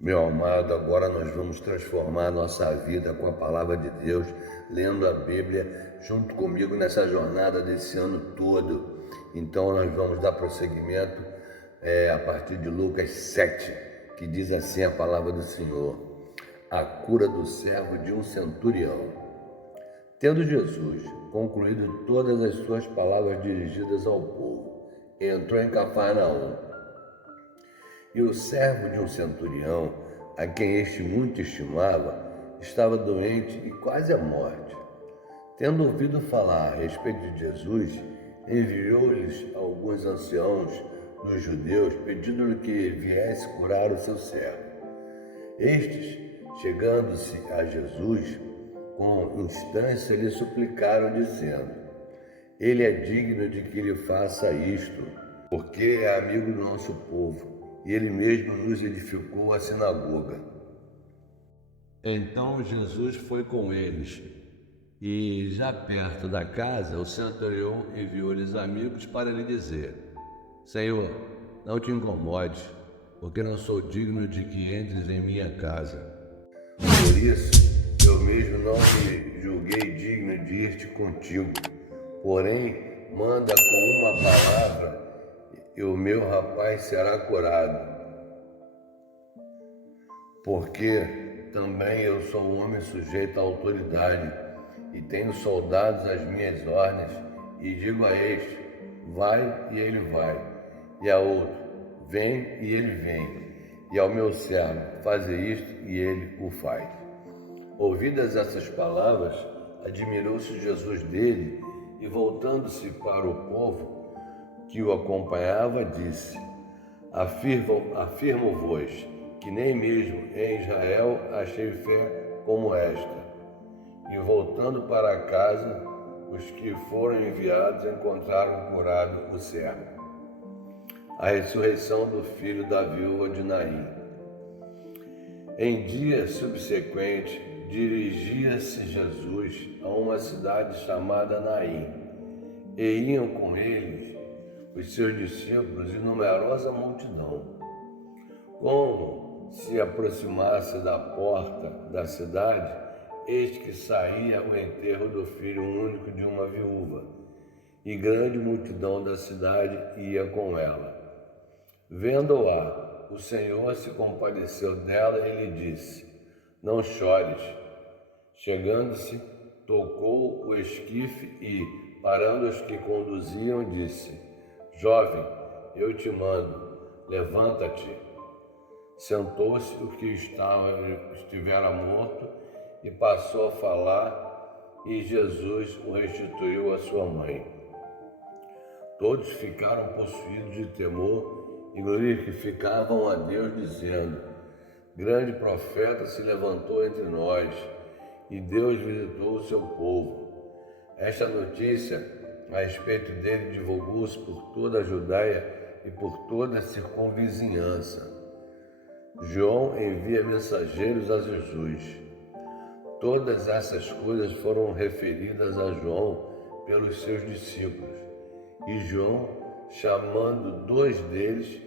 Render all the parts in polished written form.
Meu amado, agora nós vamos transformar a nossa vida com a palavra de Deus, lendo a Bíblia junto comigo nessa jornada desse ano todo. Então nós vamos dar prosseguimento a partir de Lucas 7, que diz assim a palavra do Senhor: a cura do servo de um centurião. Tendo Jesus concluído todas as suas palavras dirigidas ao povo, entrou em Cafarnaum. E o servo de um centurião, a quem este muito estimava, estava doente e quase à morte. Tendo ouvido falar a respeito de Jesus, enviou-lhes alguns anciãos dos judeus, pedindo-lhe que viesse curar o seu servo. Estes, chegando-se a Jesus, com instância lhe suplicaram, dizendo: ele é digno de que lhe faça isto, porque é amigo do nosso povo, e ele mesmo nos edificou a sinagoga. Então Jesus foi com eles, e já perto da casa, o centurião enviou-lhes amigos para lhe dizer: Senhor, não te incomodes, porque não sou digno de que entres em minha casa. Por isso, eu mesmo não me julguei digno de ir contigo. Porém, manda com uma palavra e o meu rapaz será curado. Porque também eu sou um homem sujeito à autoridade e tenho soldados às minhas ordens, e digo a este: vai, e ele vai, e a outro: vem, e ele vem, e ao meu servo: faze isto, e ele o faz. Ouvidas essas palavras, admirou-se Jesus dele, e voltando-se para o povo que o acompanhava, disse: afirmo-vos que nem mesmo em Israel achei fé como esta. E voltando para casa, os que foram enviados encontraram curado o servo. A ressurreição do filho da viúva de Naim. Em dia subsequente, dirigia-se Jesus a uma cidade chamada Naim, e iam com eles os seus discípulos e numerosa multidão. Como se aproximasse da porta da cidade, eis que saía o enterro do filho único de uma viúva, e grande multidão da cidade ia com ela. Vendo-a, o Senhor se compadeceu dela e lhe disse: não chores. Chegando-se, tocou o esquife e, parando os que conduziam, disse: jovem, eu te mando, levanta-te. Sentou-se o que estivera morto e passou a falar, e Jesus o restituiu à sua mãe. Todos ficaram possuídos de temor e glorificavam a Deus, dizendo: grande profeta se levantou entre nós, e Deus visitou o seu povo. Esta notícia a respeito dele divulgou-se por toda a Judéia e por toda a circunvizinhança. João envia mensageiros a Jesus. Todas essas coisas foram referidas a João pelos seus discípulos. E João, chamando 2 deles,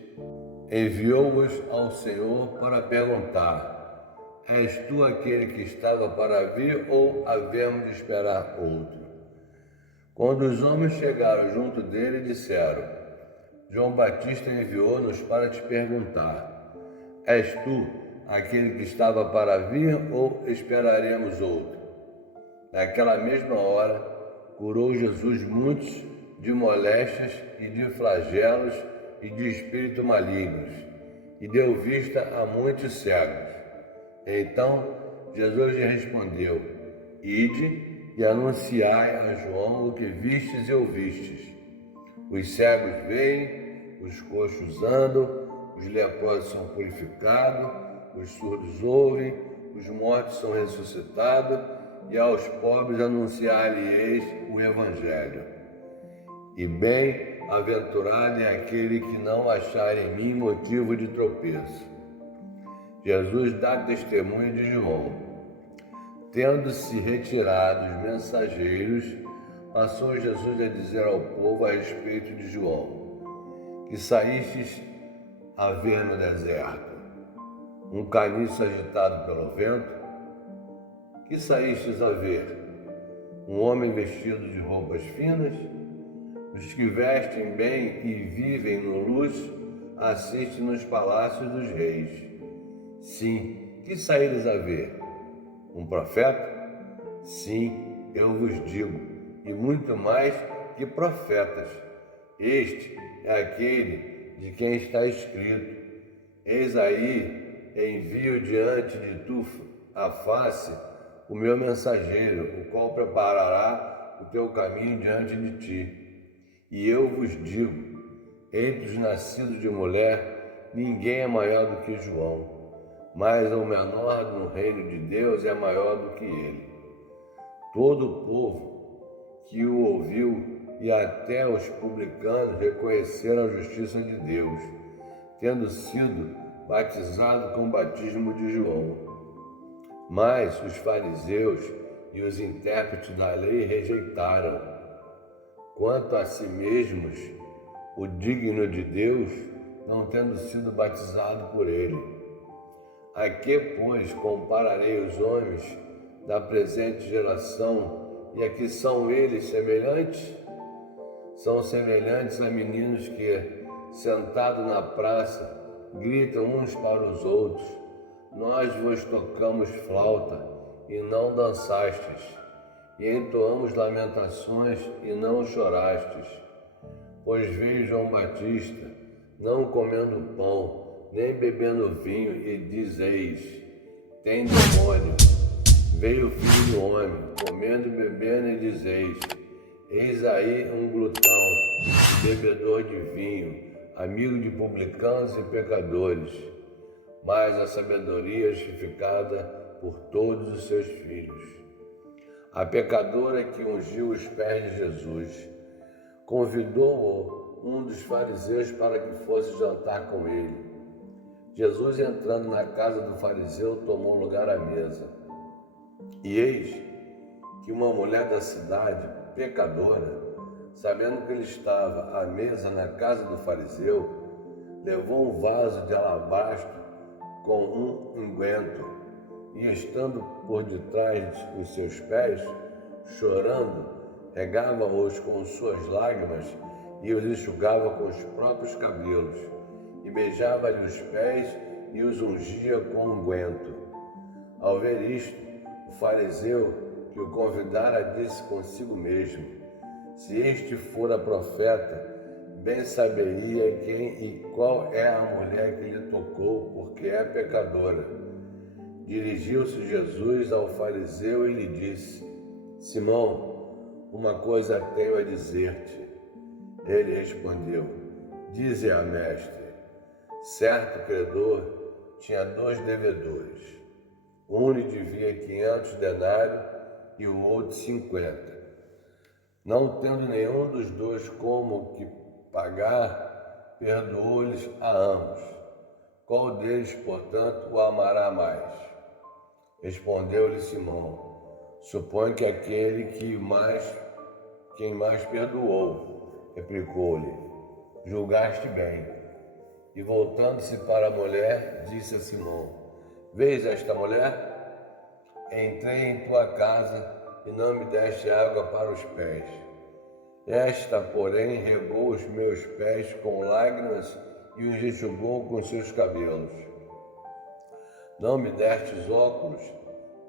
enviou-os ao Senhor para perguntar: és tu aquele que estava para vir, ou havemos de esperar outro? Quando os homens chegaram junto dele, disseram: João Batista enviou-nos para te perguntar: és tu aquele que estava para vir, ou esperaremos outro? Naquela mesma hora, curou Jesus muitos de moléstias e de flagelos e de espíritos malignos, e deu vista a muitos cegos. Então Jesus lhe respondeu: ide e anunciai a João o que vistes e ouvistes. Os cegos veem, os coxos andam, os leprosos são purificados, os surdos ouvem, os mortos são ressuscitados, e aos pobres anunciar-lhes o Evangelho. E bem-aventurado é aquele que não achar em mim motivo de tropeço. Jesus dá testemunho de João. Tendo-se retirado os mensageiros, passou Jesus a dizer ao povo a respeito de João: que saístes a ver no deserto. Um caniço agitado pelo vento? Que saístes a ver? Um homem vestido de roupas finas? Os que vestem bem e vivem no luxo assistem nos palácios dos reis. Sim, que saíres a ver? Um profeta? Sim, eu vos digo, e muito mais que profetas. Este é aquele de quem está escrito: eis aí, envio diante de tu a face o meu mensageiro, o qual preparará o teu caminho diante de ti. E eu vos digo, entre os nascidos de mulher, ninguém é maior do que João, mas o menor no reino de Deus é maior do que ele. Todo o povo que o ouviu e até os publicanos reconheceram a justiça de Deus, tendo sido batizado com o batismo de João. Mas os fariseus e os intérpretes da lei rejeitaram. Quanto a si mesmos, o digno de Deus, não tendo sido batizado por ele. A que, pois, compararei os homens da presente geração, e a que são eles semelhantes? São semelhantes a meninos que, sentados na praça, gritam uns para os outros: nós vos tocamos flauta e não dançastes, e entoamos lamentações e não chorastes. Pois veio João Batista, não comendo pão, nem bebendo vinho, e dizeis: tem demônio. Veio o Filho do Homem, comendo e bebendo, e dizeis: eis aí um glutão, bebedor de vinho, amigo de publicanos e pecadores. Mas a sabedoria é justificada por todos os seus filhos. A pecadora que ungiu os pés de Jesus convidou-o um dos fariseus para que fosse jantar com ele. Jesus, entrando na casa do fariseu, tomou lugar à mesa. E eis que uma mulher da cidade, pecadora, sabendo que ele estava à mesa na casa do fariseu, levou um vaso de alabastro com um unguento, e estando por detrás dos seus pés, chorando, regava-os com suas lágrimas e os enxugava com os próprios cabelos, e beijava-lhe os pés e os ungia com unguento. Ao ver isto, o fariseu que o convidara disse consigo mesmo: se este fora profeta, bem saberia quem e qual é a mulher que lhe tocou, porque é pecadora. Dirigiu-se Jesus ao fariseu e lhe disse: Simão, uma coisa tenho a dizer-te. Ele respondeu: dize-a, mestre. Certo credor tinha 2 devedores. Um lhe devia 500 denários e o outro 50. Não tendo nenhum dos dois como que pagar, perdoou-lhes a ambos. Qual deles, portanto, o amará mais? Respondeu-lhe Simão: suponho que aquele quem mais perdoou. Replicou-lhe: julgaste bem. E voltando-se para a mulher, disse a Simão: vês esta mulher? Entrei em tua casa e não me deste água para os pés. Esta, porém, regou os meus pés com lágrimas e os enxugou com seus cabelos. Não me destes óculos?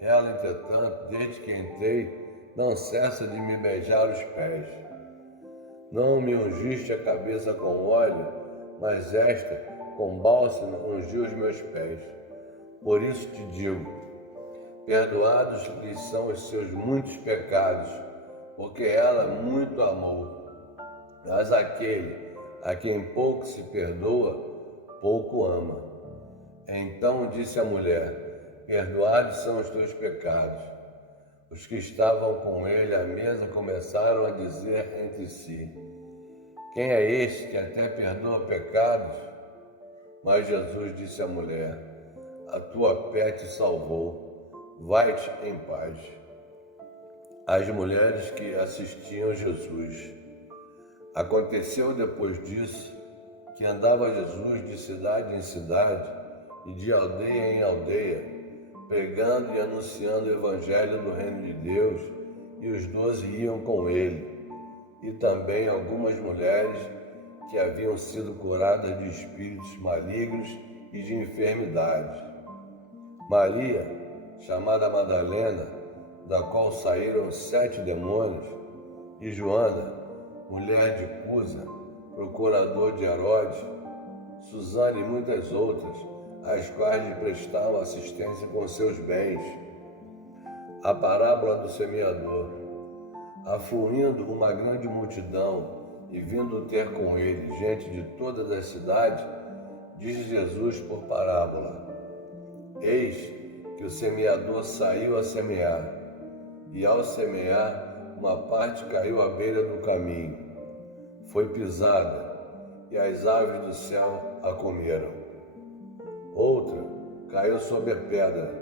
Ela, entretanto, desde que entrei, não cessa de me beijar os pés. Não me ungiste a cabeça com óleo, mas esta, com bálsamo, ungiu os meus pés. Por isso te digo: perdoados lhes são os seus muitos pecados, porque ela muito amou. Mas aquele a quem pouco se perdoa, pouco ama. Então disse a mulher: perdoados são os teus pecados. Os que estavam com ele à mesa começaram a dizer entre si: quem é este que até perdoa pecados? Mas Jesus disse à mulher: a tua fé te salvou, vai-te em paz. As mulheres que assistiam Jesus. Aconteceu depois disso que andava Jesus de cidade em cidade, e de aldeia em aldeia, pregando e anunciando o evangelho do reino de Deus, e os 12 iam com ele, e também algumas mulheres que haviam sido curadas de espíritos malignos e de enfermidades. Maria, chamada Madalena, da qual saíram 7 demônios, e Joana, mulher de Cusa, procurador de Herodes, Susana e muitas outras, as quais lhe prestavam assistência com seus bens. A parábola do semeador. Afluindo uma grande multidão e vindo ter com ele gente de todas as cidades, disse Jesus por parábola: Eis que o semeador saiu a semear, e ao semear, uma parte caiu à beira do caminho, foi pisada, e as aves do céu a comeram. Outra caiu sobre a pedra,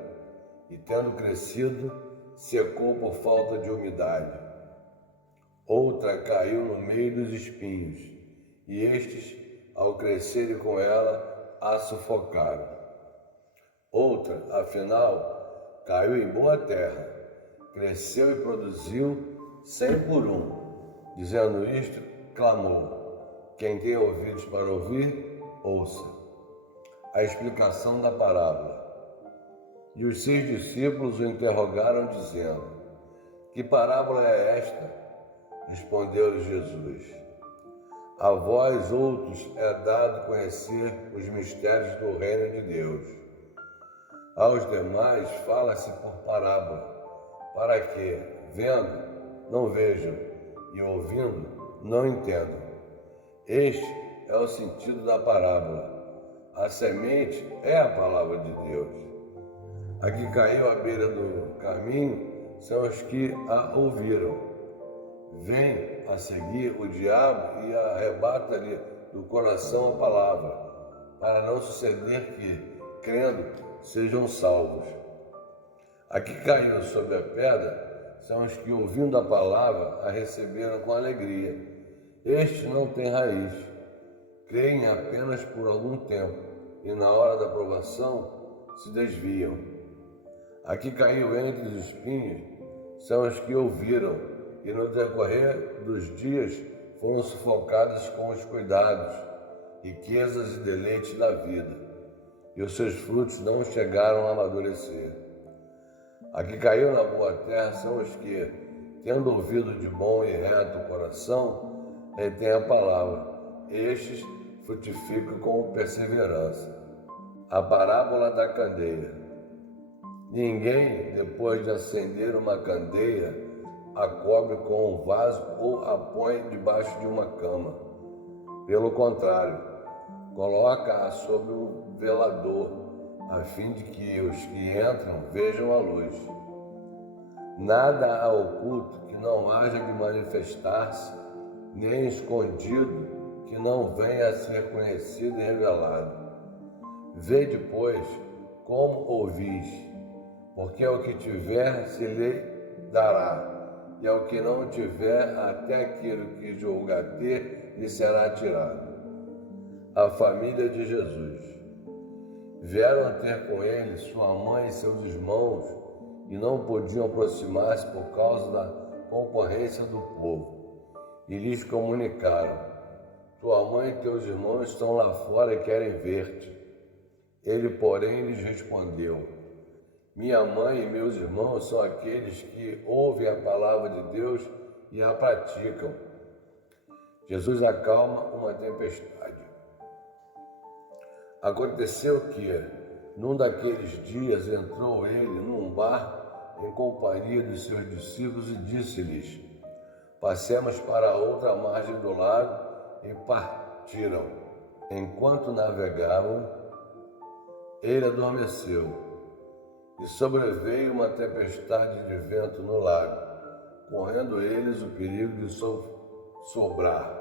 e tendo crescido, secou por falta de umidade. Outra caiu no meio dos espinhos, e estes, ao crescerem com ela, a sufocaram. Outra, afinal, caiu em boa terra, cresceu e produziu 100 por 1. Dizendo isto, clamou: Quem tem ouvidos para ouvir, ouça. A explicação da parábola. E os 6 discípulos o interrogaram, dizendo: Que parábola é esta? Respondeu-lhes Jesus: A vós outros é dado conhecer os mistérios do reino de Deus. Aos demais fala-se por parábola, para que, vendo, não vejam, e ouvindo, não entendam. Este é o sentido da parábola. A semente é a palavra de Deus. A que caiu à beira do caminho são os que a ouviram. Vem a seguir o diabo e arrebata-lhe do coração a palavra, para não suceder que, crendo, sejam salvos. A que caiu sobre a pedra são os que, ouvindo a palavra, a receberam com alegria. Estes não têm raiz, creem apenas por algum tempo, e na hora da provação se desviam. A que caiu entre os espinhos são os que ouviram, e no decorrer dos dias foram sufocados com os cuidados, riquezas e deleites da vida, e os seus frutos não chegaram a amadurecer. A que caiu na boa terra são os que, tendo ouvido de bom e reto coração, retêm a palavra. Estes frutificam com perseverança. A parábola da candeia. Ninguém, depois de acender uma candeia, a cobre com um vaso ou a põe debaixo de uma cama. Pelo contrário, coloca-a sobre o velador, a fim de que os que entram vejam a luz. Nada há oculto que não haja de manifestar-se, nem escondido que não venha a ser conhecido e revelado. Vede, pois, como ouvis, porque ao que tiver se lhe dará, e ao que não tiver, até aquilo que julgar ter, lhe será tirado. A família de Jesus. Vieram ter com ele sua mãe e seus irmãos, e não podiam aproximar-se por causa da concorrência do povo. E lhes comunicaram: Tua mãe e teus irmãos estão lá fora e querem ver-te. Ele, porém, lhes respondeu: Minha mãe e meus irmãos são aqueles que ouvem a palavra de Deus e a praticam. Jesus acalma uma tempestade. Aconteceu que, num daqueles dias, entrou ele num barco em companhia de seus discípulos e disse-lhes: Passemos para a outra margem do lago, e partiram. Enquanto navegavam, ele adormeceu, e sobreveio uma tempestade de vento no lago, correndo eles o perigo de sobrar.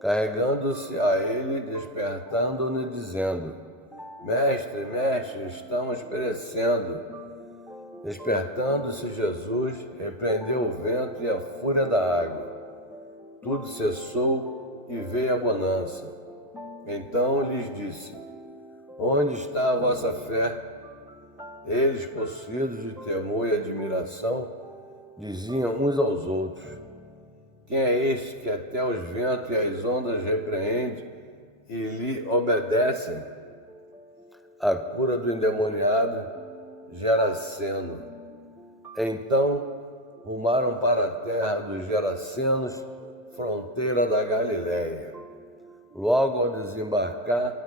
Carregando-se a ele, despertando-lhe, dizendo: Mestre, mestre, estamos perecendo. Despertando-se Jesus, repreendeu o vento e a fúria da água. Tudo cessou e veio a bonança. Então lhes disse: Onde está a vossa fé? Eles, possuídos de temor e admiração, diziam uns aos outros: quem é este que até os ventos e as ondas repreende e lhe obedecem? A cura do endemoniado Geraseno. Então rumaram para a terra dos Gerasenos, fronteira da Galiléia. Logo ao desembarcar,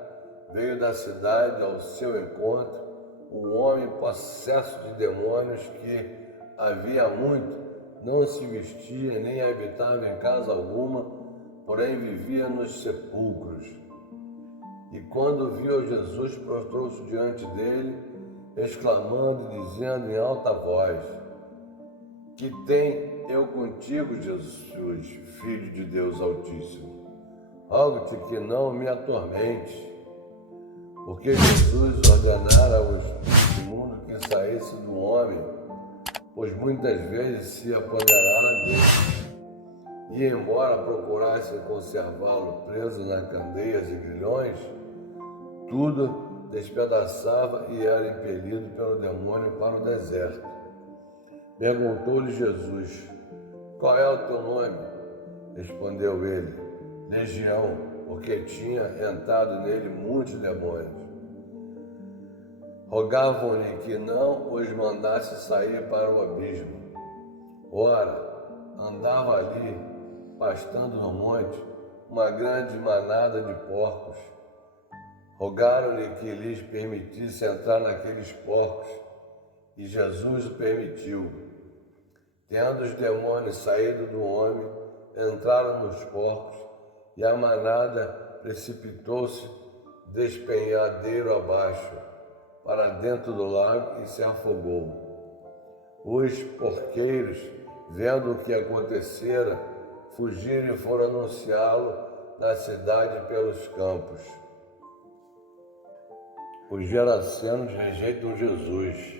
veio da cidade ao seu encontro um homem possesso de demônios que havia muito não se vestia nem habitava em casa alguma, porém vivia nos sepulcros. E quando viu Jesus, prostrou-se diante dele, exclamando e dizendo em alta voz: que tem eu contigo, Jesus, Filho de Deus Altíssimo? Rogo-te que não me atormente. Porque Jesus ordenara ao espírito imundo que saísse do homem, pois muitas vezes se apoderara dele. E embora procurasse conservá-lo preso nas candeias e grilhões, tudo despedaçava e era impelido pelo demônio para o deserto. Perguntou-lhe Jesus: qual é o teu nome? Respondeu ele: Legião, porque tinha entrado nele muitos demônios. Rogavam-lhe que não os mandasse sair para o abismo. Ora, andava ali, pastando no monte, uma grande manada de porcos. Rogaram-lhe que lhes permitisse entrar naqueles porcos, e Jesus o permitiu. Tendo os demônios saído do homem, entraram nos porcos, e a manada precipitou-se despenhadeiro abaixo, para dentro do lago, e se afogou. Os porqueiros, vendo o que acontecera, fugiram e foram anunciá-lo na cidade pelos campos. Os Gerasenos rejeitam Jesus.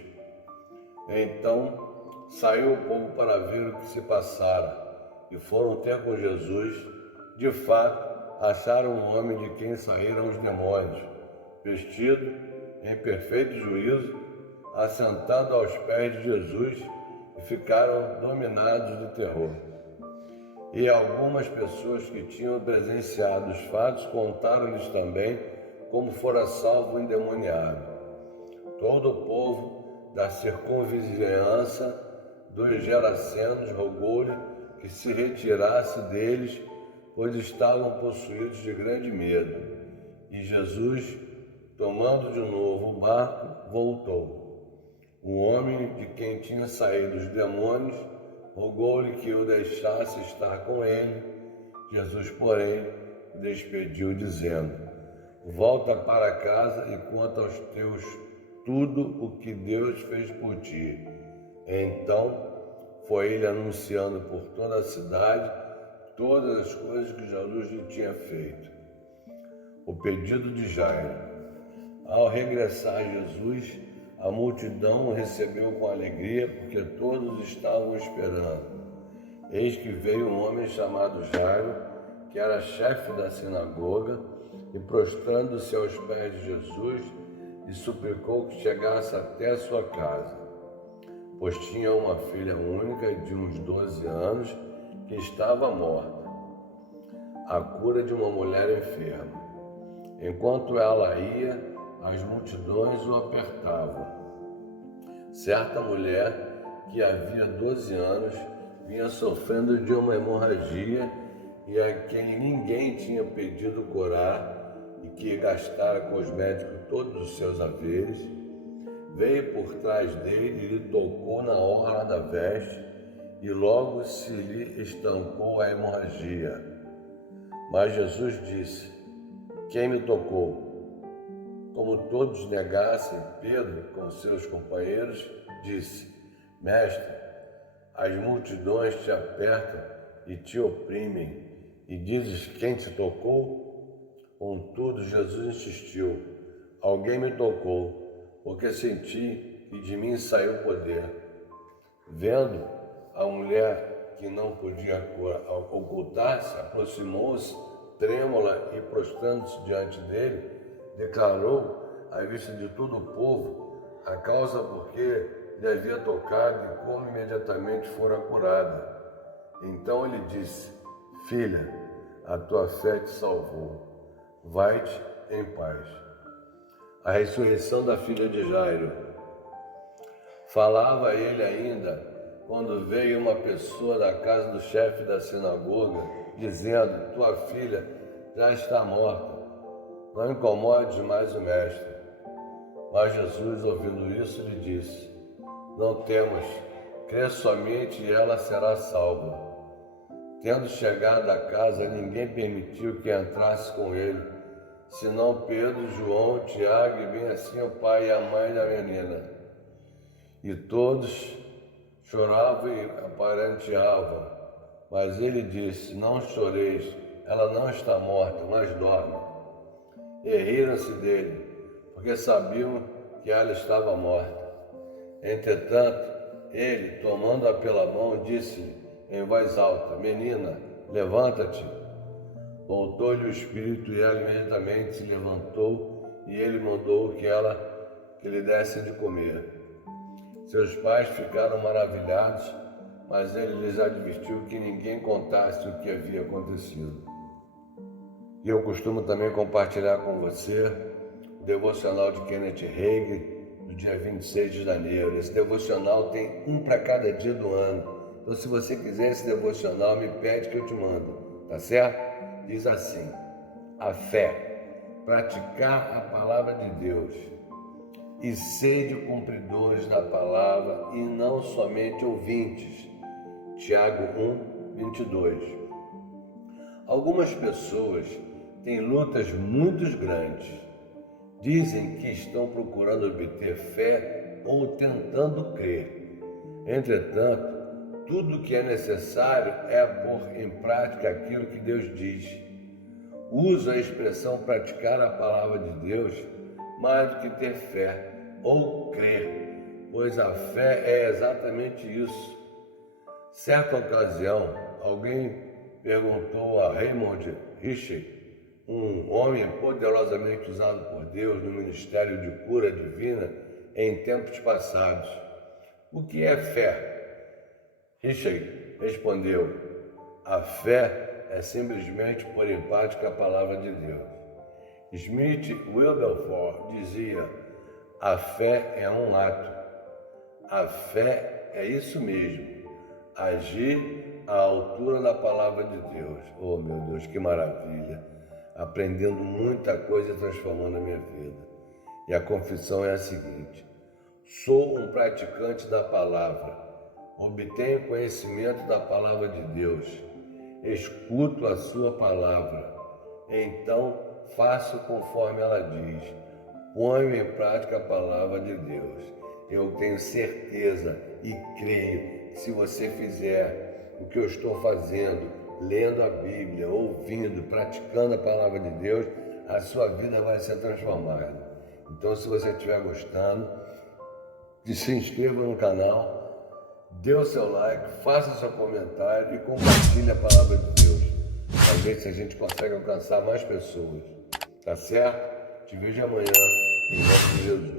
Então saiu o povo para ver o que se passara, e foram ter com Jesus. De fato, acharam um homem de quem saíram os demônios, vestido em perfeito juízo, assentado aos pés de Jesus, e ficaram dominados de terror. E algumas pessoas que tinham presenciado os fatos contaram-lhes também como fora salvo o endemoniado. Todo o povo da circunvizinhança dos Gerasenos rogou-lhe que se retirasse deles, pois estavam possuídos de grande medo. E Jesus, tomando de novo o barco, voltou. O homem de quem tinha saído os demônios rogou-lhe que o deixasse estar com ele. Jesus, porém, o despediu, dizendo: volta para casa e conta aos teus tudo o que Deus fez por ti. Então foi ele anunciando por toda a cidade todas as coisas que Jesus lhe tinha feito. O pedido de Jairo. Ao regressar Jesus, a multidão o recebeu com alegria, porque todos estavam esperando. Eis que veio um homem chamado Jairo, que era chefe da sinagoga, e prostrando-se aos pés de Jesus, lhe suplicou que chegasse até a sua casa, pois tinha uma filha única de uns 12 anos, que estava morta. A cura de uma mulher enferma. Enquanto ela ia, as multidões o apertavam. Certa mulher, que havia 12 anos, vinha sofrendo de uma hemorragia, e a quem ninguém tinha pedido curar, e que gastara com os médicos todos os seus haveres, veio por trás dele e lhe tocou na orla da veste, e logo se lhe estancou a hemorragia. Mas Jesus disse: quem me tocou? Como todos negassem, Pedro, com seus companheiros, disse: Mestre, as multidões te apertam e te oprimem, e dizes: quem te tocou? Contudo, Jesus insistiu: alguém me tocou, porque senti que de mim saiu poder. Vendo a mulher que não podia ocultar-se, aproximou-se, trêmula, e prostrando-se diante dele, declarou à vista de todo o povo, a causa por que lhe havia tocado e como imediatamente fora curada. Então ele disse: Filha, a tua fé te salvou. Vai-te em paz. A ressurreição da filha de Jairo. Falava ele ainda quando veio uma pessoa da casa do chefe da sinagoga, dizendo: Tua filha já está morta, não incomodes mais o mestre. Mas Jesus, ouvindo isso, lhe disse: Não temas, crê somente e ela será salva. Tendo chegado à casa, ninguém permitiu que entrasse com ele, senão Pedro, João, Tiago e bem assim o pai e a mãe da menina. E todos choravam e aparenteavam. Mas ele disse: Não choreis, ela não está morta, mas dorme. E riram-se dele, porque sabiam que ela estava morta. Entretanto, ele, tomando-a pela mão, disse-lhe em voz alta: Menina, levanta-te. Voltou-lhe o espírito e ela imediatamente se levantou, e ele mandou que lhe dessem de comer. Seus pais ficaram maravilhados, mas ele lhes advertiu que ninguém contasse o que havia acontecido. E eu costumo também compartilhar com você o devocional de Kenneth Hagin, do dia 26 de janeiro. Esse devocional tem um para cada dia do ano. Então, se você quiser esse devocional, me pede que eu te mando, tá certo? Diz assim: a fé, praticar a palavra de Deus, e sede cumpridores da palavra e não somente ouvintes. Tiago 1, 22. Algumas pessoas têm lutas muito grandes. Dizem que estão procurando obter fé ou tentando crer. Entretanto, tudo o que é necessário é pôr em prática aquilo que Deus diz. Uso a expressão praticar a palavra de Deus mais do que ter fé ou crer, pois a fé é exatamente isso. Certa ocasião, alguém perguntou a Raymond Richer, um homem poderosamente usado por Deus no ministério de cura divina em tempos passados: o que é fé? Richer respondeu: a fé é simplesmente pôr em prática a palavra de Deus. Smith Wilberforce dizia: a fé é um ato. A fé é isso mesmo, agir à altura da palavra de Deus. Oh, meu Deus, que maravilha! Aprendendo muita coisa e transformando a minha vida. E a confissão é a seguinte: sou um praticante da palavra, obtenho conhecimento da palavra de Deus, escuto a sua palavra, então faço conforme ela diz, ponho em prática a palavra de Deus. Eu tenho certeza e creio que se você fizer o que eu estou fazendo, lendo a Bíblia, ouvindo, praticando a palavra de Deus, a sua vida vai ser transformada. Então, se você estiver gostando, se inscreva no canal, dê o seu like, faça seu comentário e compartilhe a palavra de Deus, para ver se a gente consegue alcançar mais pessoas. Tá certo? Te vejo amanhã, em nome de Jesus.